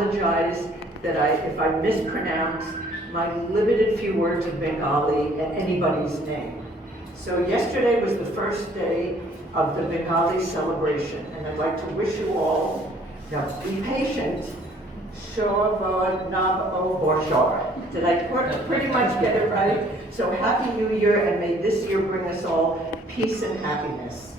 Apologize that if I mispronounce my limited few words of Bengali at anybody's name. So yesterday was the first day of the Bengali celebration, and I'd like to wish you all, now be patient, Shobod Nab O Borshar. Did I pretty much get it right? So Happy New Year, and may this year bring us all peace and happiness.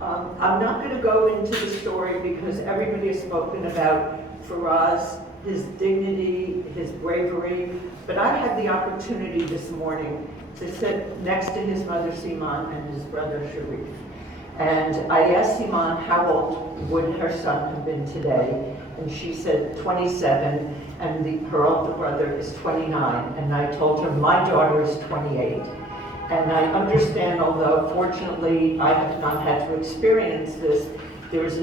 I'm not going to go into the story because everybody has spoken about Faraaz, his dignity, his bravery, but I had the opportunity this morning to sit next to his mother Seeman and his brother Sharif. And I asked Seeman how old would her son have been today, and she said 27, and her older brother is 29, and I told her my daughter is 28. And I understand, although fortunately I have not had to experience this,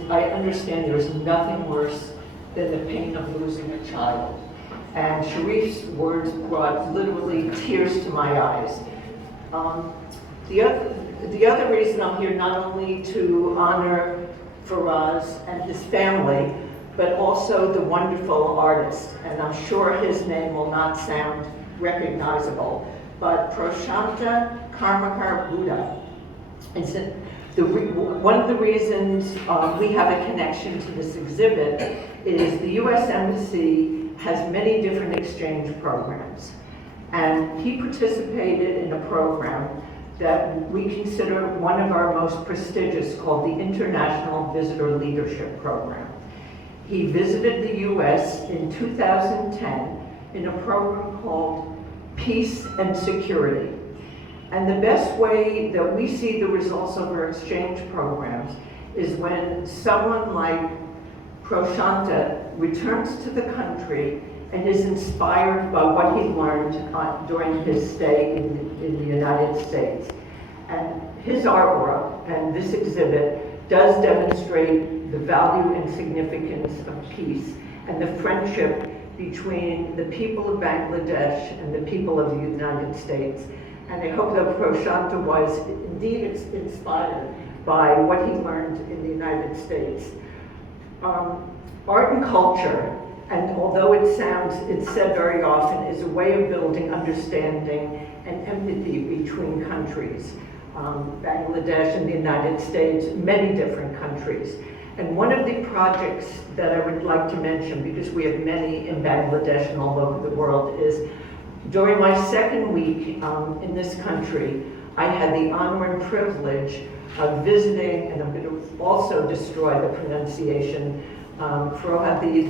I understand there is nothing worse than the pain of losing a child. And Sharif's words brought literally tears to my eyes. The other reason I'm here, not only to honor Faraaz and his family, but also the wonderful artist, and I'm sure his name will not sound recognizable, but Prashanta Karmakar Buddha. One of the reasons we have a connection to this exhibit is the U.S. Embassy has many different exchange programs. And he participated in a program that we consider one of our most prestigious, called the International Visitor Leadership Program. He visited the U.S. in 2010 in a program called Peace and Security. And the best way that we see the results of our exchange programs is when someone like Prashanta returns to the country and is inspired by what he learned during his stay in the United States. And his artwork and this exhibit does demonstrate the value and significance of peace and the friendship between the people of Bangladesh and the people of the United States. And I hope that Prashanta was indeed inspired by what he learned in the United States. Art and culture, and although it's said very often, is a way of building understanding and empathy between countries. Bangladesh and the United States, many different countries. And one of the projects that I would like to mention, because we have many in Bangladesh and all over the world, is during my second week in this country, I had the honor and privilege of visiting, and I'm going to also destroy the pronunciation, the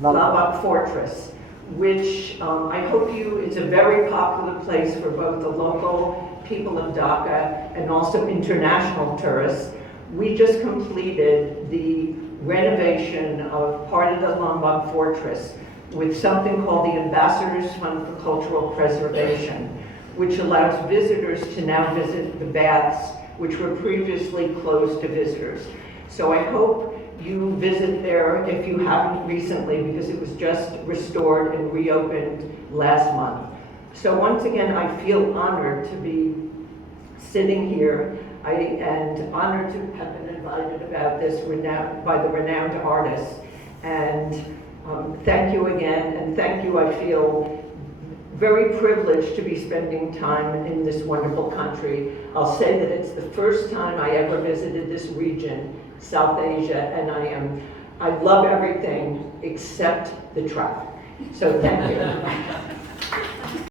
Lombok Fortress, which I hope it's a very popular place for both the local people of Dhaka and also international tourists. We just completed the renovation of part of the Lombok Fortress with something called the Ambassadors Fund for Cultural Preservation, which allows visitors to now visit the baths, which were previously closed to visitors. So I hope you visit there if you haven't recently, because it was just restored and reopened last month. So once again, I feel honored to be sitting here and honored to have been invited about this by the renowned artists. And thank you again, and thank you. I feel very privileged to be spending time in this wonderful country. I'll say that it's the first time I ever visited this region, South Asia, and I love everything except the traffic. So thank you.